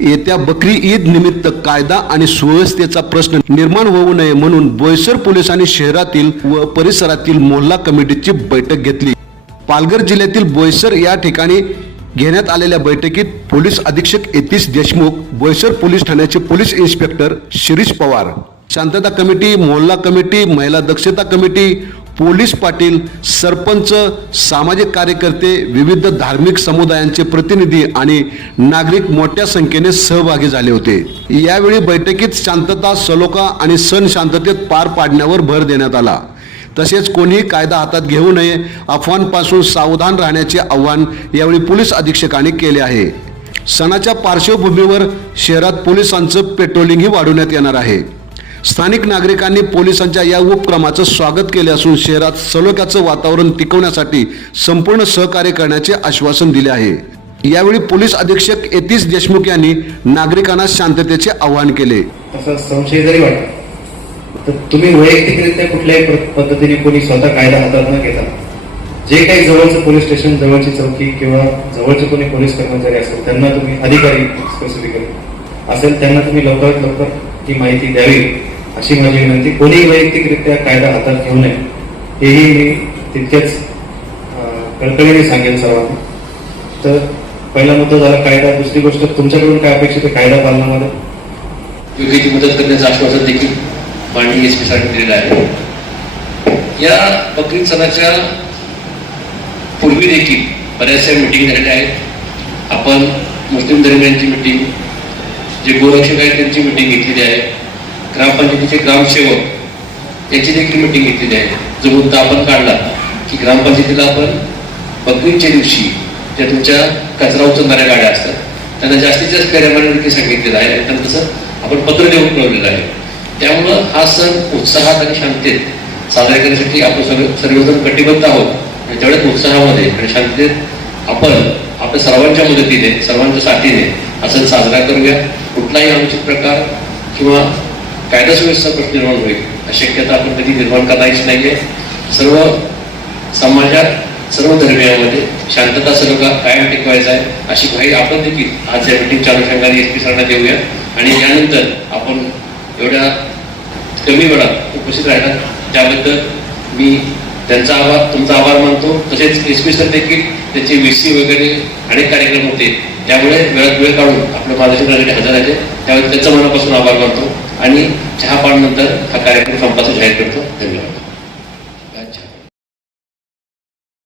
येत्या बकरी ईद निमित्त कायदा आणि सुव्यवस्थेचा प्रश्न निर्माण होऊ नये म्हणून बोईसर पोलिसांनी शहरातील व परिसरातील मोहल्ला कमिटीची बैठक घेतली. पालघर जिल्ह्यातील बोईसर या ठिकाणी घेण्यात आलेल्या बैठकीत पोलीस अधीक्षक यतीश देशमुख बोईसर पोलीस ठाण्याचे पोलीस इन्स्पेक्टर शिरीष पवार शांतता कमिटी मोहल्ला कमिटी महिला दक्षता कमिटी पोलीस पाटील सरपंच सामाजिक कार्यकर्ते विविध धार्मिक समुदायांचे प्रतिनिधी आणि नागरिक मोठ्या संख्येने सहभागी झाले होते. यावेळी बैठकीत शांतता सलोखा आणि सण शांततेत पार पाडण्यावर भर देण्यात आला. तसेच कोणीही कायदा हातात घेऊ नये अफवांपासून सावधान राहण्याचे आव्हान यावेळी पोलीस अधीक्षकांनी केले आहे. सणाच्या पार्श्वभूमीवर शहरात पोलिसांचं पेट्रोलिंगही वाढवण्यात येणार आहे. स्थानिक नागरिकांनी पोलिसांच्या या उपक्रमाचं स्वागत केले असून शहरात सलोख्याचं वातावरण टिकवण्यासाठी संपूर्ण सहकार्य करण्याचे आश्वासन दिले आहे. यावेळी पोलीस अधीक्षक यतीश देशमुख यांनी नागरिकांना शांततेचे आवाहन केले. असा संशय जरी वाटला तर तुम्ही वैयक्तिकरित्या कुठल्याही पद्धतीने कोणी स्वतः कायदा हातात न घेता जे काही जवळचं पोलीस स्टेशन जवळची चौकी किंवा जवळचे कोणी पोलीस कर्मचारी असतील त्यांना तुम्ही अधिकारी स्पेसिफिकली असेल त्यांना तुम्ही लवकरात लवकर ही माहिती द्यावी. अशी माझी विनंती कोणीही वैयक्तिकरित्या कायदा हातात घेऊ नये हेही मी तितकेच कळकळीने सांगेन सर्वांना. तर पहिला मुद्दा झाला कायदा दुसरी गोष्ट तुमच्याकडून काय अपेक्षित आहे कायदा पालनामध्ये? योग्य ती मदत करण्याचं आश्वासन देखील माननीय एस पी साहेब दिलेलं आहे. या बकरीद सणाच्या पूर्वी देखील बऱ्याचशा मिटिंग झालेल्या आहेत. आपण मुस्लिम धर्मियांची मिटिंग जे गोरक्षक आहेत त्यांची मिटिंग घेतलेली आहे. ग्रामपंचायतीचे ग्रामसेवक त्याची देखील मिटिंग घेतलेली आहे. जो मुद्दा आपण काढला की ग्रामपंचायतीला आपण बकरीच्या दिवशी ज्या तुमच्या कचरा उचलणाऱ्या गाड्या असतात त्यांना जास्तीत जास्त फेऱ्यामाने सांगितलेलं आहे. आणि त्यांना तसं आपण पत्र देऊन कळवलेलं आहे. त्यामुळं हा सण उत्साहात आणि शांततेत साजरा करण्यासाठी आपण सर्व सर्वजण कटिबद्ध आहोत. आणि तेवढ्याच उत्साहामध्ये आणि शांततेत आपण आपल्या सर्वांच्या मदतीने सर्वांच्या साथीने हा सण साजरा करूया. कुठलाही अनुचित प्रकार किंवा कायदा सुव्यवस्था प्रश्न निर्माण होईल. अशी शक्यता आपण कधी निर्माण करायची नाहीये. सर्व समाजात सर्व धर्मियामध्ये शांतता सर्व कायम टिकवायचा आहे. अशी ग्वाही आपण देखील आज या मिटिंगच्या अनुषंगाने एस पी सरांना देऊया. आणि यानंतर आपण एवढ्या कमी वेळात उपस्थित राहणार. त्याबद्दल मी त्यांचा आभार तुमचा आभार मानतो. तसेच एस पी सर देखील त्याचे वी सी वगैरे अनेक कार्यक्रम होते. त्यामुळे वेळात वेळ काढून आपल्या मार्गदर्शनासाठी हजर राहिले. त्यावेळी त्यांचा मनापासून आभार मानतो. आणि चहा हा कार्यक्रम संपाचं जाहीर करतो. धन्यवाद.